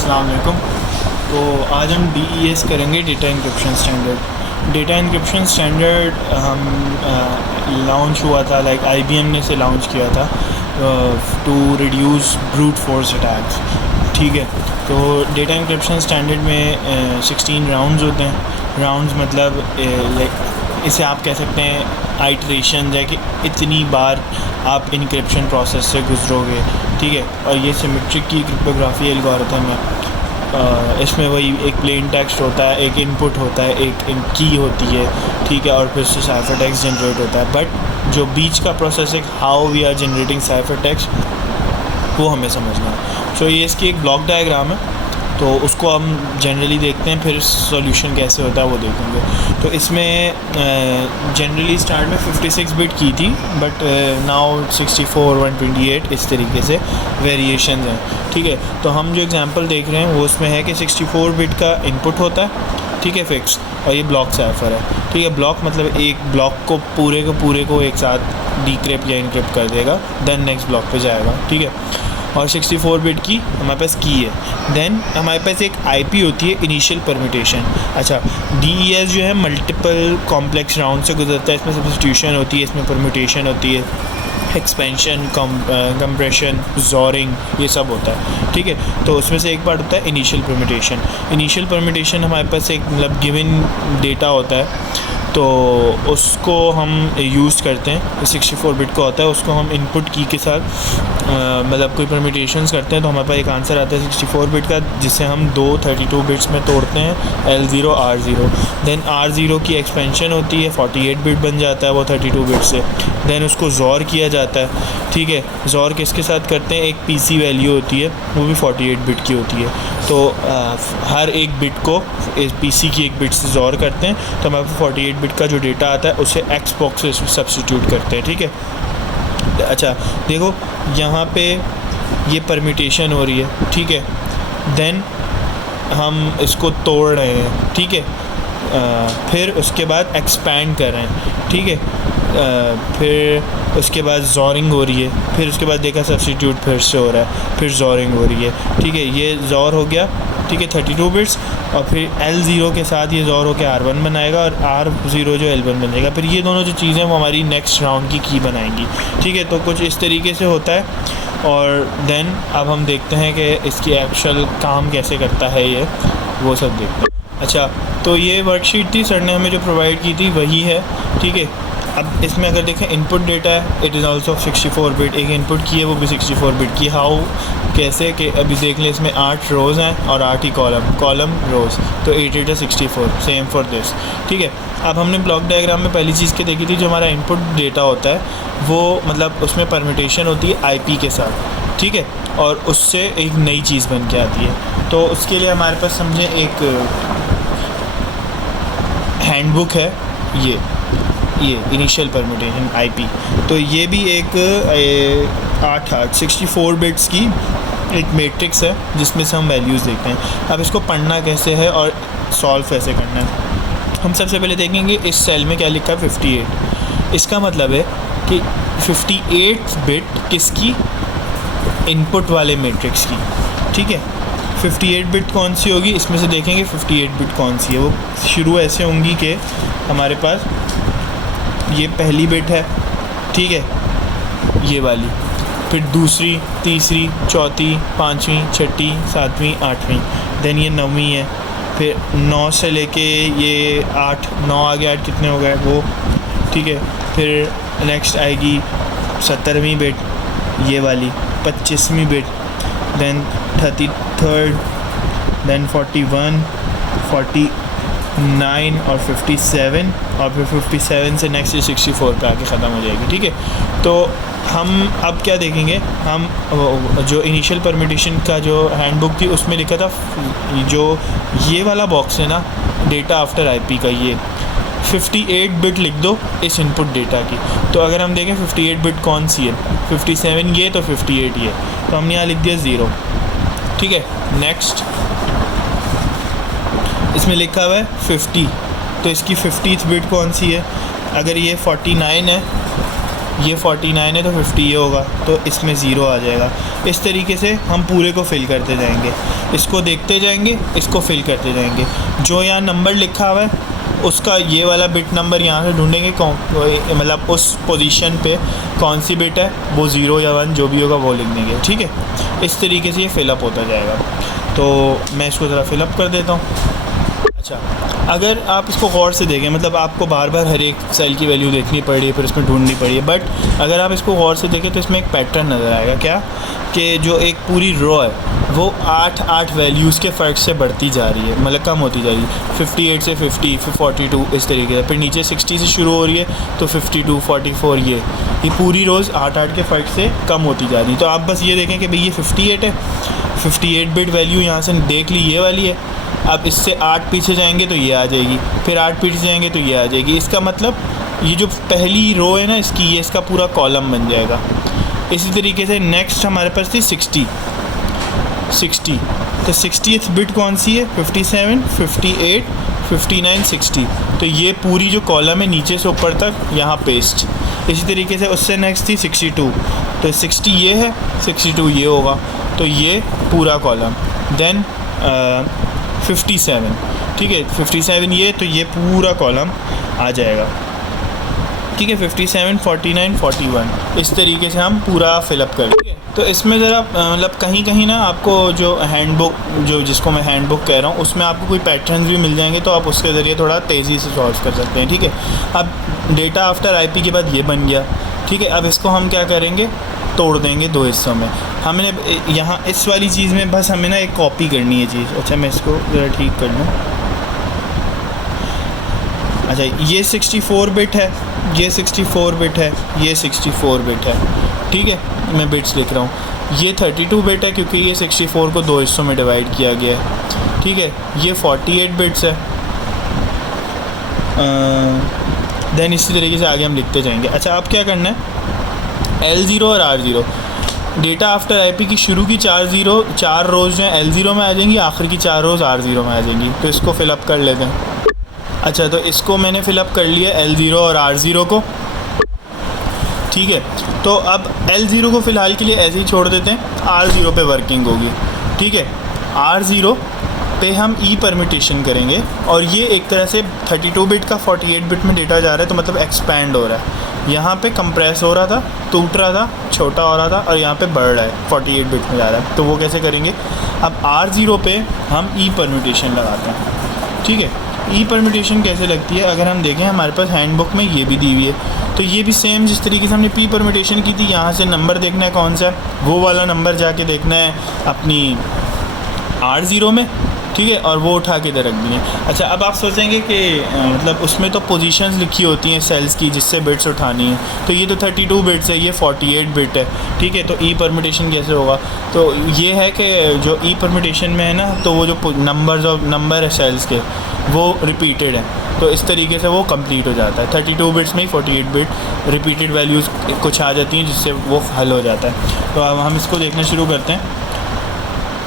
अस्सलाम वालेकुम। तो आज हम DES करेंगे, data encryption standard. Data encryption standard हम लॉन्च हुआ था, IBM ने इसे लॉन्च किया था to reduce brute force attacks. ठीक है, तो डेटा इंक्रिप्शन स्टैंडर्ड में 16 राउंड्स होते हैं। राउंड्स मतलब इसे आप कह सकते हैं आइट्रेशन है कि इतनी बार आप इंक्रिप्शन प्रोसेस से गुजरोगे। ठीक है, और ये सिमेट्रिक की क्रिप्टोग्राफी एल्गोरिथम है। इसमें वही एक प्लेन टेक्स्ट होता है, एक इनपुट होता है, एक की होती है। ठीक है, और फिर से साइफर टेक्स्ट जनरेट होता है। बट जो बीच का प्रोसेस है, how we are generating cipher text, वो हमें समझना है। सो ये इसकी एक ब्लॉक डायग्राम है, तो उसको हम जनरली देखते हैं, फिर सॉल्यूशन कैसे होता है वो देखेंगे। तो इसमें जनरली स्टार्ट में 56 बिट की थी, बट नाउ 64, 128 इस तरीके से वेरिएशंस हैं। ठीक है, तो हम जो एग्जांपल देख रहे हैं वो उसमें है कि 64 बिट का इनपुट होता है। ठीक है, फिक्स, और ये ब्लॉक साइफर है। ठीक है, ब्लॉक मतलब एक ब्लॉक को पूरे को एक साथ डिक्रिप्ट या इनक्रिप्ट कर देगा, देन नेक्स्ट ब्लॉक पे जाएगा। ठीक है, और 64 बिट की हमारे पास की है। देन हमारे पास एक IP होती है, इनिशियल परम्यूटेशन। अच्छा, DES जो है मल्टीपल कॉम्प्लेक्स राउंड से गुजरता है। इसमें सब्स्टिट्यूशन होती है, इसमें परम्यूटेशन होती है, एक्सपेंशन, कंप्रेशन, ज़ोरिंग, ये सब होता है। ठीक है, तो उसमें से एक पार्ट होता है इनिशियल परम्यूटेशन। इनिशियल परम्यूटेशन हमारे पास एक मतलब गिवन डेटा होता है, तो उसको हम यूज़ करते हैं। 64 बिट का होता है, उसको हम इनपुट की के साथ मतलब कोई परम्यूटेशंस करते हैं, तो हमारे पास एक आंसर आता है 64 बिट का, जिसे हम दो 32 बिट्स में तोड़ते हैं, L0 R0। देन R0 की एक्सपेंशन होती है, 48 बिट बन जाता है वो 32 बिट से। देन उसको ज़ोर किया जाता है। ठीक है, ज़ोर किसके साथ करते हैं, एक PC वैल्यू होती है, वो भी 48 बिट की होती है। तो हर एक बिट को PC की एक बिट से ज़ोर करते हैं, तो हमारे पास 48 बिट का जो डेटा आता है उसे एक्स बॉक्स से सब्स्टिट्यूट करते हैं। ठीक है, अच्छा देखो यहाँ पे ये परम्यूटेशन हो रही है। ठीक है, देन हम इसको तोड़ रहे हैं। ठीक है, फिर उसके बाद एक्सपैंड कर रहे हैं। ठीक है, फिर उसके बाद ज़ोरिंग हो रही है, फिर उसके बाद देखा सब्स्टिट्यूट फिर से हो रहा है, फिर ज़ोरिंग हो रही है। ठीक है, ये ज़ोर हो गया। ठीक है, 32 बिट्स, और फिर L0 के साथ ये ज़ोर होकर R1 बनाएगा, और R0 जो L1 बनेगा। फिर ये दोनों जो चीज़ें वो हमारी नेक्स्ट राउंड की बनाएंगी। ठीक है, तो कुछ इस तरीके से होता है। और देन अब हम देखते हैं कि इसकी एक्चुअल काम कैसे करता है, ये वो सब देखते हैं। अच्छा, तो ये वर्कशीट थी, सर ने हमें जो प्रोवाइड की थी वही है। ठीक है, अब इसमें अगर देखें इनपुट डेटा है, इट इज़ आल्सो 64 बिट। एक इनपुट की है, वो भी 64 बिट की। हाउ, कैसे कि अभी देख लें, इसमें 8 रोज़ हैं और 8 ही कॉलम रोज़, तो 8 64, सेम फॉर दिस। ठीक है, अब हमने ब्लॉक डायग्राम में पहली चीज़ के देखी थी, जो हमारा इनपुट डेटा होता है वो मतलब उसमें परम्यूटेशन होती है IP के साथ। ठीक है, और उससे एक नई चीज़ बन के आती है। तो उसके लिए हमारे पास समझे एक हैंडबुक है, ये इनिशियल परम्यूटेशन IP। तो ये भी एक 64 बिट्स की एक मैट्रिक्स है, जिसमें से हम वैल्यूज़ देखते हैं। अब इसको पढ़ना कैसे है और सॉल्व कैसे करना है, हम सबसे पहले देखेंगे इस सेल में क्या लिखा है, 58। इसका मतलब है कि 58 बिट किसकी, इनपुट वाले मैट्रिक्स की। ठीक है, 58 बिट कौन सी होगी, इसमें से देखेंगे 58 बिट कौन सी है। वो शुरू ऐसे होंगी कि हमारे पास ये पहली बिट है। ठीक है, ये वाली, फिर दूसरी, तीसरी, चौथी, पाँचवीं, छठी, सातवीं, आठवीं, देन ये 9वीं है। फिर 9 से लेके ये 8, 9 आ गया, 8 कितने हो गए वो। ठीक है, फिर नेक्स्ट आएगी 17वीं बिट, ये वाली 25वीं बिट, देन 33rd, देन 41, 49 और 57, और फिर 57 से नेक्स्ट 64 पे आके ख़त्म हो जाएगी। ठीक है, तो हम अब क्या देखेंगे, हम जो इनिशियल परम्यूटेशन का जो हैंडबुक थी उसमें लिखा था, जो ये वाला बॉक्स है ना, डेटा आफ्टर IP का, ये 58 बिट लिख दो इस इनपुट डेटा की। तो अगर हम देखें 58 बिट कौन सी है, 57 ये, तो 58 ये, तो हमने यहाँ लिख दिया 0। ठीक है, नेक्स्ट इसमें लिखा हुआ है 50, तो इसकी 50th बिट कौन सी है, अगर ये 49 है ये 49 है तो 50 ये होगा, तो इसमें 0 आ जाएगा। इस तरीके से हम पूरे को फिल करते जाएंगे, इसको देखते जाएंगे, इसको फिल करते जाएंगे। जो यहाँ नंबर लिखा हुआ है उसका ये वाला बिट नंबर यहाँ से ढूंढेंगे, मतलब उस पोजीशन पे कौन सी बिट है, वो 0 या 1 जो भी होगा वो लिख देंगे, ठीक है। इस तरीके से ये फिलअप होता जाएगा। तो मैं इसको ज़रा फिलअप कर देता हूँ। अच्छा, अगर आप इसको गौर से देखें, मतलब आपको बार बार हर एक सेल की वैल्यू देखनी पड़ रही है, फिर इसमें ढूंढनी पड़ी है, बट अगर आप इसको गौर से देखें तो इसमें एक पैटर्न नज़र आएगा। क्या कि जो एक पूरी रो है वो 8 वैल्यूज़ के फ़र्क से बढ़ती जा रही है, मतलब कम होती जा रही है। 58 से 50, फिर 42 इस तरीके से, फिर नीचे 60 से शुरू हो रही है तो 52, 44 ये पूरी रोज़ 8 के फ़र्क से कम होती जा रही है। तो आप बस ये देखें कि भाई ये 58 है, 58 बिट वैल्यू यहाँ से देख ली ये वाली है। अब इससे 8 पीछे जाएंगे तो ये आ जाएगी, फिर 8 पीछे जाएंगे तो ये आ जाएगी। इसका मतलब ये जो पहली रो है ना इसकी, ये इसका पूरा कॉलम बन जाएगा। इसी तरीके से नेक्स्ट हमारे पास थी 60, तो 60th बिट कौन सी है, 57, 58, 59, 60। तो ये पूरी जो कॉलम है नीचे से ऊपर तक यहाँ पेस्ट। इसी तरीके से उससे नेक्स्ट थी 62, तो 60 ये है, 62 ये होगा, तो ये पूरा कॉलम। देन 57, ठीक है, 57 ये, तो ये पूरा कॉलम आ जाएगा, ठीक है। 57, 49, 41 इस तरीके से हम पूरा फिलअप करेंगे। तो इसमें ज़रा मतलब कहीं कहीं ना आपको जो हैंडबुक, जो जिसको मैं हैंडबुक कह रहा हूँ, उसमें आपको कोई पैटर्न्स भी मिल जाएंगे, तो आप उसके ज़रिए थोड़ा तेज़ी से सॉल्व कर सकते हैं, ठीक है। अब डेटा आफ्टर आईपी के बाद ये बन गया, ठीक है। अब इसको हम क्या करेंगे, तोड़ देंगे 2 हिस्सों में। हमने यहाँ इस वाली चीज़ में बस हमें ना एक कॉपी करनी है चीज़। अच्छा, मैं इसको ज़रा ठीक कर लूँ। अच्छा, ये 64 बिट है, ये 64 बिट है, ये 64 बिट है, ठीक है। मैं बिट्स लिख रहा हूँ। ये 32 बिट है क्योंकि ये 64 को 2 हिस्सों में डिवाइड किया गया है, ठीक है। ये 48 बिट्स है। देन इसी तरीके से आगे हम लिखते जाएंगे। अच्छा, अब क्या करना है, L0 और R0 डेटा आफ्टर आईपी की शुरू की 4 रोज़ जो हैं L0 में आ जाएंगी, आखिर की 4 रोज़ R0 में आ जाएंगी। तो इसको फिलअप कर लेते हैं। अच्छा, तो इसको मैंने फ़िलअप कर लिया L0 और R0 को, ठीक है। तो अब L0 को फ़िलहाल के लिए ऐसे ही छोड़ देते हैं, R0 पे वर्किंग होगी, ठीक है। R0 पे हम ई परम्यूटेशन करेंगे, और ये एक तरह से 32 बिट का 48 बिट में डेटा जा रहा है, तो मतलब एक्सपैंड हो रहा है। यहाँ पे कंप्रेस हो रहा था, टूट रहा था, छोटा हो रहा था, और यहाँ पे बढ़ रहा है, 48 बिट में जा रहा है। तो वो कैसे करेंगे, अब R0 पे हम ई परम्यूटेशन लगाते हैं, ठीक है। ई परम्यूटेशन कैसे लगती है, अगर हम देखें हमारे पास हैंडबुक में ये भी दी हुई है, तो ये भी सेम जिस तरीके से हमने पी परम्यूटेशन की थी, यहाँ से नंबर देखना है कौन सा, वो वाला नंबर जाके देखना है अपनी R0 में, ठीक है, और वो उठा के इधर रख दिए। अच्छा, अब आप सोचेंगे कि मतलब उसमें तो पोजीशंस लिखी होती हैं सेल्स की जिससे बिट्स उठानी है, तो ये तो 32 बिट्स है, ये 48 बिट है, ठीक है। तो ई परम्यूटेशन कैसे होगा, तो ये है कि जो ई परम्यूटेशन में है ना, तो वो जो नंबर है सेल्स के वो रिपीटेड है, तो इस तरीके से वो कंप्लीट हो जाता है। 32 बिट्स में 48 बिट रिपीटेड वैल्यूज़ कुछ आ जाती हैं जिससे वो हल हो जाता है। तो अब हम इसको देखना शुरू करते हैं।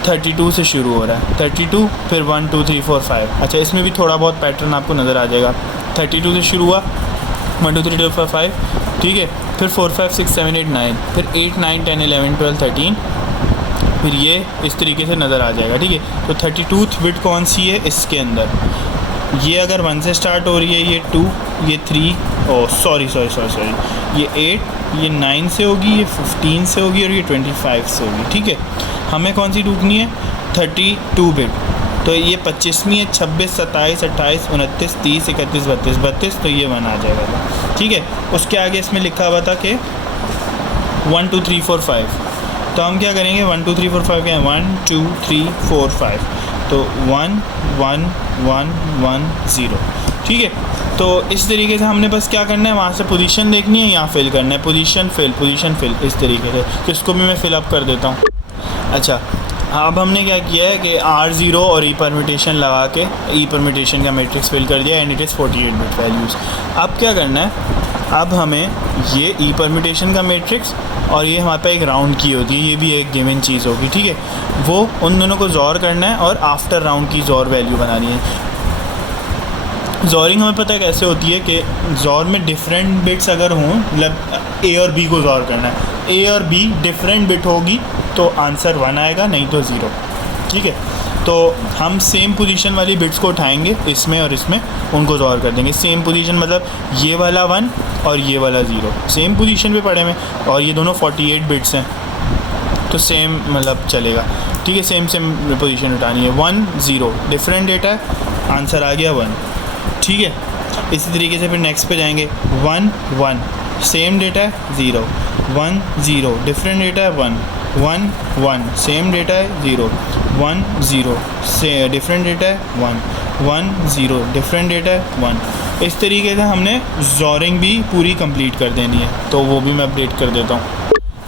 32 से शुरू हो रहा है, 32, फिर 1 2 3 4 5। अच्छा, इसमें भी थोड़ा बहुत पैटर्न आपको नज़र आ जाएगा। 32 से शुरू हुआ, 1 2 3 4 5, ठीक है, फिर 4 5 6 7 8 9, फिर 8 9 10 11 12 13, फिर ये इस तरीके से नज़र आ जाएगा, ठीक है। तो 32th बिट कौन सी है इसके अंदर, ये अगर 1 से स्टार्ट हो रही है, ये 2, ये 3, सॉरी, ये 8, ये 9 से होगी, ये 15 से होगी, और ये 25 से होगी, ठीक है। हमें कौन सी ढूंढनी है, 32 बिट, तो ये 25वीं है, 26, 27, 28, 29, 30, 31, 32, तो ये 1 आ जाएगा, ठीक है। उसके आगे इसमें लिखा हुआ था कि 1 2 3 4 5, तो हम क्या करेंगे, 1 2 3 4 5 क्या है, 1 2 3 4 5, तो 1 1 1 1 0, ठीक है। तो इस तरीके से हमने बस क्या करना है, वहाँ से पोजीशन देखनी है, यहाँ फिल करना है, पोजीशन फिल, इस तरीके से। तो इसको भी मैं फिलअप कर देता हूँ। अच्छा, अब हमने क्या किया है कि R0 और ई परम्यूटेशन लगा के ई परम्यूटेशन का मैट्रिक्स फिल कर दिया, and it is 48 bit values. अब क्या करना है, अब हमें ये ई परम्यूटेशन का मैट्रिक्स और ये हमारे पास एक राउंड की होती है, ये भी एक गिवन चीज़ होगी, ठीक है। वो उन दोनों को ज़ोर करना है और आफ्टर राउंड की ज़ोर वैल्यू बनानी है। ज़ोरिंग हमें पता है कैसे होती है कि ज़ोर में डिफरेंट बिट्स अगर हों, मतलब ए और बी को गौर करना है। ए और बी डिफरेंट बिट होगी तो आंसर 1 आएगा, नहीं तो 0। ठीक है, तो हम सेम पोजीशन वाली बिट्स को उठाएंगे, इसमें और इसमें उनको गौर कर देंगे। सेम पोजीशन मतलब ये वाला 1 और ये वाला 0 सेम पोजीशन पे पड़े हुए, और ये दोनों 48 बिट्स हैं तो सेम मतलब चलेगा। ठीक है, सेम पोजीशन उठानी है। 1 0 डिफरेंट डेटा है, आंसर आ गया 1। ठीक है, इसी तरीके से फिर नेक्स्ट पे जाएंगे। 1 1 सेम डेटा है 0, 1 0 डिफरेंट डेटा है 1, 1 1 सेम डेटा है 0, 1 0 से डिफरेंट डेटा है 1, 1 0 डिफरेंट डेटा है 1। इस तरीके से हमने ज़ोरिंग भी पूरी कंप्लीट कर देनी है, तो वो भी मैं अपडेट कर देता हूँ।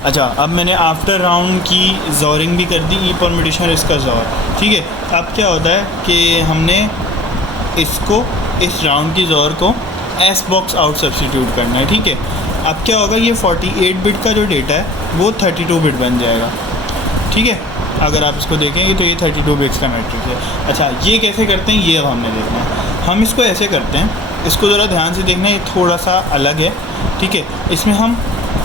अच्छा, अब मैंने आफ्टर राउंड की ज़ोरिंग भी कर दी, ई परम्यूटेशन इसका ज़ोर। ठीक है, अब क्या होता है कि हमने इसको इस राउंड की ज़ोर को एस बॉक्स आउट सब्स्टिट्यूट करना है। ठीक है, अब क्या होगा, ये 48 बिट का जो डेटा है वो 32 बिट बन जाएगा। ठीक है, अगर आप इसको देखेंगे तो ये 32 बिट्स का मैट्रिक्स है। अच्छा, ये कैसे करते हैं ये अब हमने देखना है। हम इसको ऐसे करते हैं, इसको ज़रा ध्यान से देखना, ये थोड़ा सा अलग है। ठीक है, इसमें हम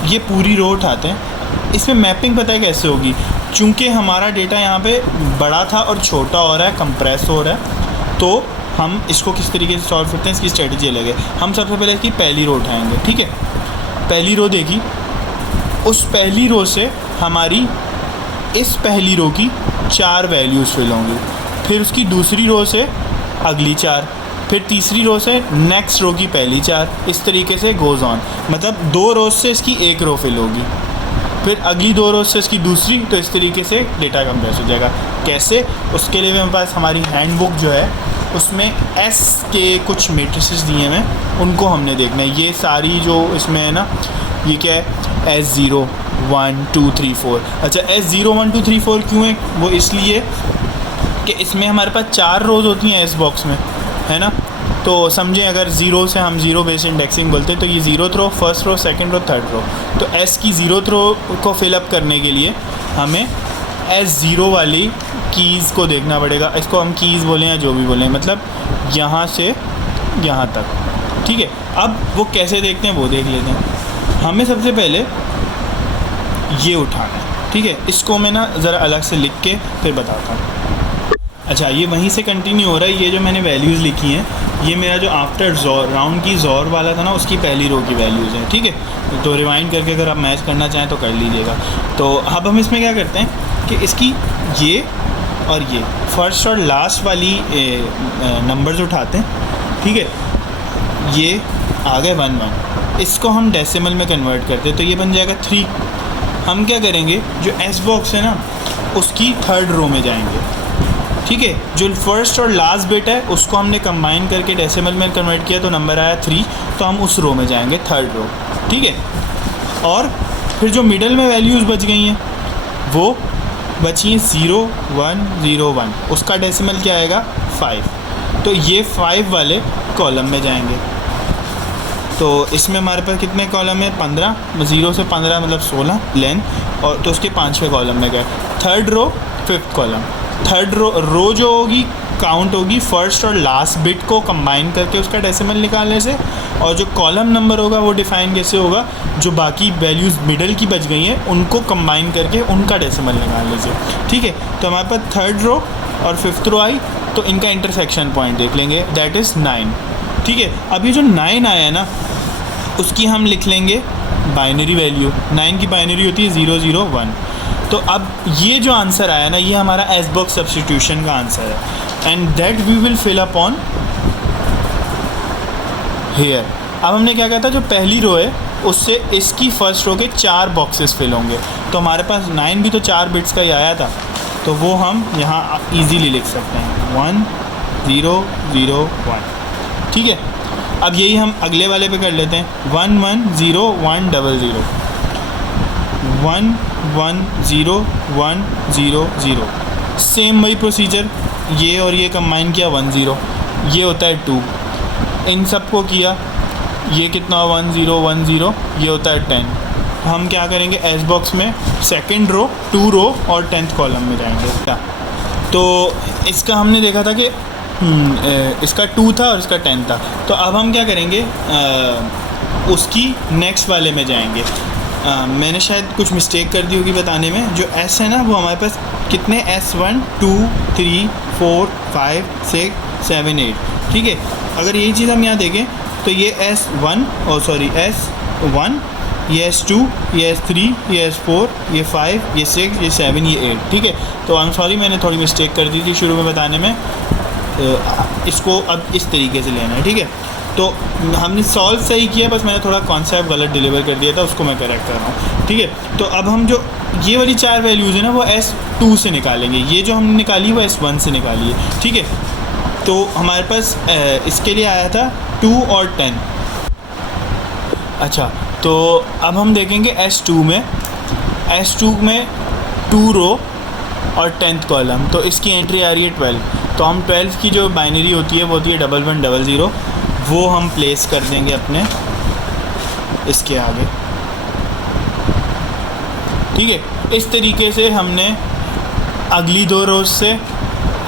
ये पूरी रो उठाते हैं। इसमें मैपिंग पता है कैसे होगी, चूँकि हमारा डेटा यहाँ पे बड़ा था और छोटा हो रहा है, कंप्रेस हो रहा है, तो हम इसको किस तरीके से सॉल्व करते हैं, इसकी स्ट्रेटजी अलग है। हम सबसे पहले इसकी पहली रो उठाएंगे। ठीक है, पहली रो देखी, उस पहली रो से हमारी इस पहली रो की 4 वैल्यूज़ फिल होंगी, फिर उसकी दूसरी रो से अगली 4, फिर तीसरी रो से नेक्स्ट रो की पहली 4, इस तरीके से गोज़ ऑन। मतलब 2 रोज से इसकी 1 रो फिल होगी, फिर अगली 2 रोज से इसकी दूसरी, तो इस तरीके से डेटा कंप्रेस हो जाएगा। कैसे, उसके लिए मेरे पास हमारी हैंडबुक जो है उसमें एस के कुछ मैट्रिसेस दिए हैं, उनको हमने देखना है। ये सारी जो इसमें है ना, ये क्या है, S0 1 2 3 4। अच्छा, S0 1 2 3 4 क्यों है, वो इसलिए कि इसमें हमारे पास 4 रोज़ होती हैं एस बॉक्स में, है ना। तो समझें अगर 0 से हम 0 बेस्ड इंडेक्सिंग बोलते हैं तो ये 0th row, first row, second row, third row. तो S की 0th रो को फिलअप करने के लिए हमें S0 वाली कीज़ को देखना पड़ेगा। इसको हम कीज़ बोलें या जो भी बोलें, मतलब यहाँ से यहाँ तक। ठीक है, अब वो कैसे देखते हैं वो देख लेते हैं। हमें सबसे पहले ये उठाना है। ठीक है, इसको मैं ना ज़रा अलग से लिख के फिर बताता हूँ। अच्छा, ये वहीं से कंटिन्यू हो रहा है। ये जो मैंने वैल्यूज़ लिखी हैं, ये मेरा जो आफ्टर ज़ोर राउंड की ज़ोर वाला था ना, उसकी पहली रो की वैल्यूज़ हैं। ठीक है, तो रिवाइंड करके अगर आप मैच करना चाहें तो कर लीजिएगा। तो अब हम इसमें क्या करते हैं कि इसकी ये और ये फर्स्ट और लास्ट वाली नंबर्स उठाते हैं। ठीक है, ये आ गए 1 1, इसको हम डेसिमल में कन्वर्ट करते हैं तो ये बन जाएगा 3। हम क्या करेंगे, जो एस बॉक्स है ना उसकी थर्ड रो में जाएंगे। ठीक है, जो फर्स्ट और लास्ट बिट है उसको हमने कंबाइन करके डेसिमल में कन्वर्ट किया तो नंबर आया 3, तो हम उस रो में जाएंगे, थर्ड रो। ठीक है, और फिर जो मिडल में वैल्यूज़ बच गई हैं वो बची हैं 0 1 0 1, उसका डेसिमल क्या आएगा 5, तो ये 5 वाले कॉलम में जाएंगे। तो इसमें हमारे पास कितने कॉलम है, 15, 0 से 15 मतलब 16 लेंथ, और तो उसके 5वें कॉलम में गए। Third row, fifth column. Third row जो होगी काउंट होगी फर्स्ट और लास्ट बिट को कंबाइन करके उसका डेसिमल निकालने से, और जो कॉलम नंबर होगा वो डिफाइन कैसे होगा, जो बाकी वैल्यूज़ मिडल की बच गई हैं उनको कंबाइन करके उनका डेसिमल निकालने से। ठीक है, तो हमारे पास थर्ड रो और फिफ्थ रो आई, तो इनका इंटरसेक्शन पॉइंट देख लेंगे, दैट इज़ 9। ठीक है, अब ये जो 9 आया है ना उसकी हम लिख लेंगे बाइनरी वैल्यू। 9 की बाइनरी होती है 0 0 1। तो अब ये जो आंसर आया ना ये हमारा एस बॉक्स सब्स्टिट्यूशन का आंसर है, and that we will fill up on here. अब हमने क्या कहा था, जो पहली रो है उससे इसकी फर्स्ट रो के 4 बॉक्सेस फिल होंगे, तो हमारे पास 9 भी तो 4 बिट्स का ही आया था, तो वो हम यहाँ इजीली लिख सकते हैं 1 0 0 1। ठीक है, अब यही हम अगले वाले पे कर लेते हैं 1 1 0 1 0 0 1 1 0 1 0 0। सेम वही प्रोसीजर, ये और ये कंबाइन किया 1 0, ये होता है 2। इन सब को किया, ये कितना 1 0 1 0, ये होता है 10। हम क्या करेंगे, एस बॉक्स में सेकंड रो, 2 रो और 10th कॉलम में जाएंगे। तो इसका हमने देखा था कि इसका 2 था और इसका 10 था। तो अब हम क्या करेंगे, उसकी नेक्स्ट वाले में जाएंगे। मैंने शायद कुछ मिस्टेक कर दी होगी बताने में। जो S है ना वो हमारे पास कितने S1 2 3 4 5 6 7 8, ठीक है। अगर यही चीज़ हम यहाँ देखें तो ये S1 S1, ये S2, ये S3, ये S4, ये 5, ये 6, ये 7, ये 8, ठीक है। तो आई एम सॉरी, मैंने थोड़ी मिस्टेक कर दी थी शुरू में बताने में। इसको अब इस तरीके से लेना है, ठीक है। तो हमने सॉल्व सही किया, बस मैंने थोड़ा कॉन्सेप्ट गलत डिलीवर कर दिया था, उसको मैं करेक्ट कर रहा हूँ, ठीक है। तो अब हम जो ये वाली 4 वैल्यूज़ है ना वो S2 से निकालेंगे। ये जो हमने निकाली वो S1 से निकाली है, ठीक है। तो हमारे पास इसके लिए आया था 2 और 10। अच्छा, तो अब हम देखेंगे S2 में 2 रो और 10th कॉलम, तो इसकी एंट्री आ रही है 12। तो हम 12 की जो बाइनरी होती है वो होती है 1100, वो हम प्लेस कर देंगे अपने इसके आगे, ठीक है। इस तरीके से हमने अगली 2 रोज से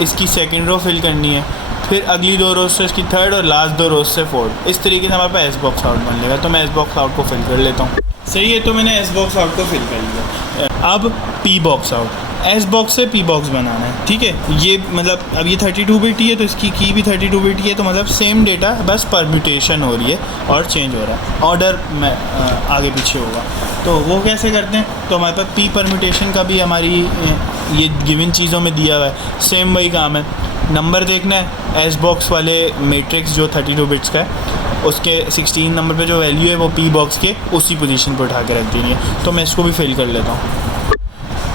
इसकी सेकंड रो फिल करनी है, फिर अगली 2 रोज से इसकी थर्ड और लास्ट 2 रोज से फोर्थ। इस तरीके से हमारे पास एस बॉक्स आउट बन लेगा। तो मैं एस बॉक्स आउट को फिल कर लेता हूँ। सही है, तो मैंने एस बॉक्स आउट को फिल कर लिया। अब P box out, S box से पी बॉक्स बनाना है, ठीक है। ये मतलब अब ये 32 बिट ही है तो इसकी की भी 32 बिट ही है, तो मतलब सेम डेटा, बस परम्यूटेशन हो रही है और चेंज हो रहा है, ऑर्डर में आगे पीछे होगा। तो वो कैसे करते हैं, तो हमारे पास पी परम्यूटेशन का भी हमारी ये गिवन चीज़ों में दिया हुआ है, सेम वही काम है। नंबर देखना है, एस बॉक्स वाले मैट्रिक्स जो 32 बिट्स का है उसके 16 नंबर पे जो वैल्यू है वो पी बॉक्स के उसी पोजीशन पर उठा के रख देनी है। तो मैं इसको भी फिल कर लेता हूँ।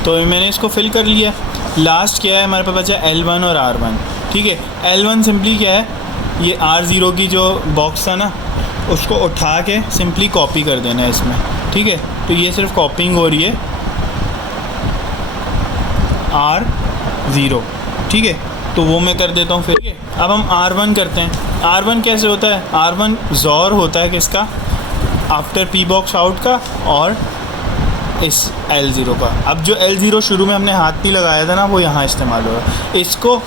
तो मैंने इसको फिल कर लिया। लास्ट क्या है हमारे पास बचा L1 और R1, ठीक है। L1 सिंपली क्या है, ये R0 की जो बॉक्स था ना उसको उठा के सिंपली कॉपी कर देना है इसमें, ठीक है। तो ये सिर्फ कॉपिंग हो रही है R0, ठीक है। तो वो मैं कर देता हूँ फिर, ठीक है। अब हम R1 करते हैं। R1 कैसे होता है, R1 ज़ोर होता है किसका, आफ्टर पी बॉक्स आउट का और इस L0 का। अब जो L0 शुरू में हमने हाथ नहीं लगाया था ना वो यहाँ इस्तेमाल होगा, इसको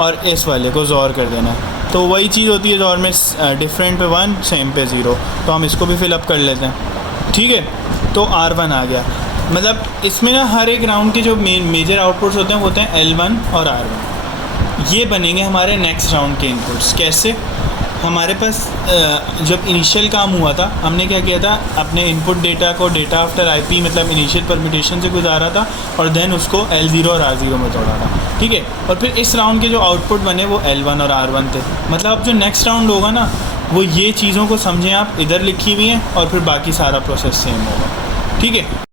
और इस वाले को ज़ोर कर देना है। तो वही चीज़ होती है ज़ोर में, डिफरेंट पे 1 सेम पे 0। तो हम इसको भी फिलअप कर लेते हैं, ठीक है। तो R1 आ गया। मतलब इसमें ना हर एक राउंड के जो मेजर आउटपुट्स होते हैं वो होते हैं L1 और R1। ये बनेंगे हमारे नेक्स्ट राउंड के इनपुट्स। कैसे, हमारे पास जब इनिशियल काम हुआ था हमने क्या किया था, अपने इनपुट डेटा को डेटा आफ्टर आईपी मतलब इनिशियल परम्यूटेशन से गुजारा था और देन उसको L0 और R0 में तोड़ा था, ठीक है। और फिर इस राउंड के जो आउटपुट बने वो L1 और R1 थे। मतलब अब जो नेक्स्ट राउंड होगा ना वो ये चीज़ों को समझें आप, इधर लिखी हुई हैं और फिर बाकी सारा प्रोसेस सेम होगा, ठीक है।